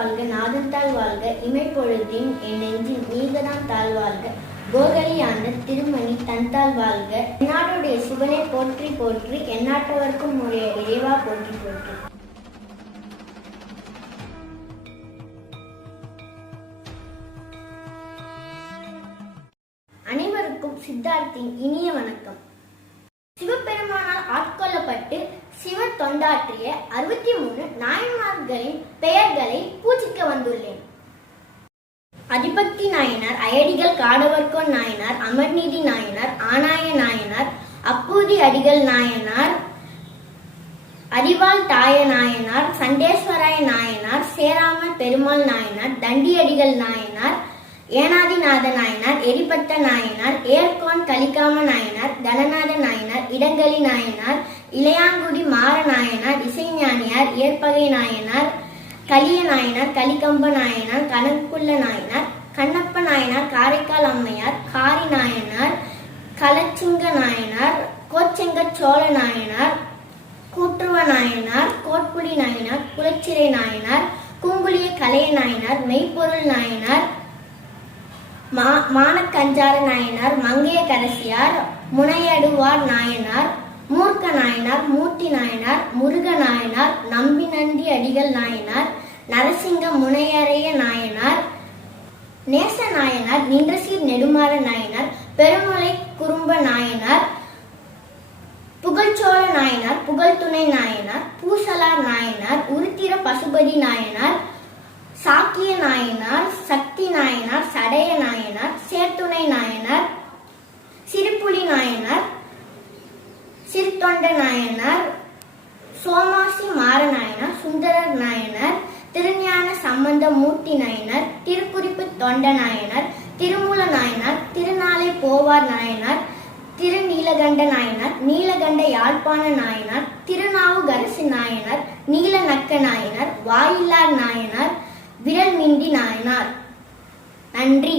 வாழ்க நாதந்தாள் வாழ்க இமைப்பொழுதின் என் நெஞ்சில் நீங்கதான் தாழ் வாழ்க கோகலியான திருமணி தந்தாள் வாழ்க என்னாடுடைய சிவனை போற்றி போற்றி எந்நாட்டவர்க்கும் உடைய இறைவா போற்றி போற்றி. அனைவருக்கும் சித்தார்த்தின் இனிய வணக்கம். சிவபெருமானால் ஆட்கொள்ளப்பட்டு சிவர் தொண்டாற்றிய அறுபத்தி மூணு நாயன்மார்களின் பெயர்களை பூஜிக்க வந்துள்ளேன். அதிபக்தி நாயனார் அயடிகள் காடவர்கோன் நாயனார் அமர்நீதி நாயனார் ஆனாய நாயனார் அப்பூதி அடிகள் நாயனார் அறிவாள் தாய நாயனார் சண்டேஸ்வராய நாயனார் சேராம பெருமாள் நாயனார் தண்டியடிகள் நாயனார் ஏனாதிநாத நாயனார் எரிபத்த நாயனார் ஏர்கோன் கலிகாம நாயனார் தனநாத நாயனார் இடங்களி நாயனார் இளையாங்குடி மாற நாயனார் இசைஞானியார் ஏற்பகை நாயனார் கலிய நாயனார் கலிகம்ப நாயனார் கணக்குள்ள நாயனார் கண்ணப்ப நாயனார் காரைக்கால் அம்மையார் காரி நாயனார் கலச்சிங்க நாயனார் கோச்செங்க சோழ நாயனார் கூட்டுருவ நாயனார் கோட்புலி நாயனார் குலச்சிறை நாயனார் கூங்குளிய கலைய நாயனார் மெய்ப்பொருள் நாயனார் மா மானக்கஞ்சார நாயனார் மங்கைய கரசியார் முனையடுவார் நாயனார் மூர்க்க நாயனார் மூர்த்தி நாயனார் முருக நாயனார் நம்பி நந்தி அடிகள் நாயனார் நரசிங்க முனையறைய நாயனார் நேச நாயனார் நின்றசீர் நெடுமாற நாயனார் பெருமலை குறும்ப நாயனார் புகழ்ச்சோழ நாயனார் புகழ்துணை நாயனார் பூசலார் நாயனார் உருத்திர பசுபதி நாயனார் சாக்கிய நாயனார் சக்தி நாயனார் சடைய நாயனார் சேர்த்துணை நாயனார் சிறுப்புலி நாயனார் சிறுத்தொண்ட நாயனார் சோமாசி மாற நாயனார் சுந்தரர் நாயனார் திருஞான சம்பந்த மூர்த்தி நாயனார் திருக்குறிப்பு தொண்ட நாயனார் திருமூல நாயனார் திருநாளை போவார் நாயனார் திருநீலகண்ட நாயனார் நீலகண்ட யாழ்ப்பாண நாயனார் திருநாவுகரசு நாயனார் நீலநக்க நாயனார் வாயில்லார் நாயனார் விரல் மிண்டி நாயனார். நன்றி.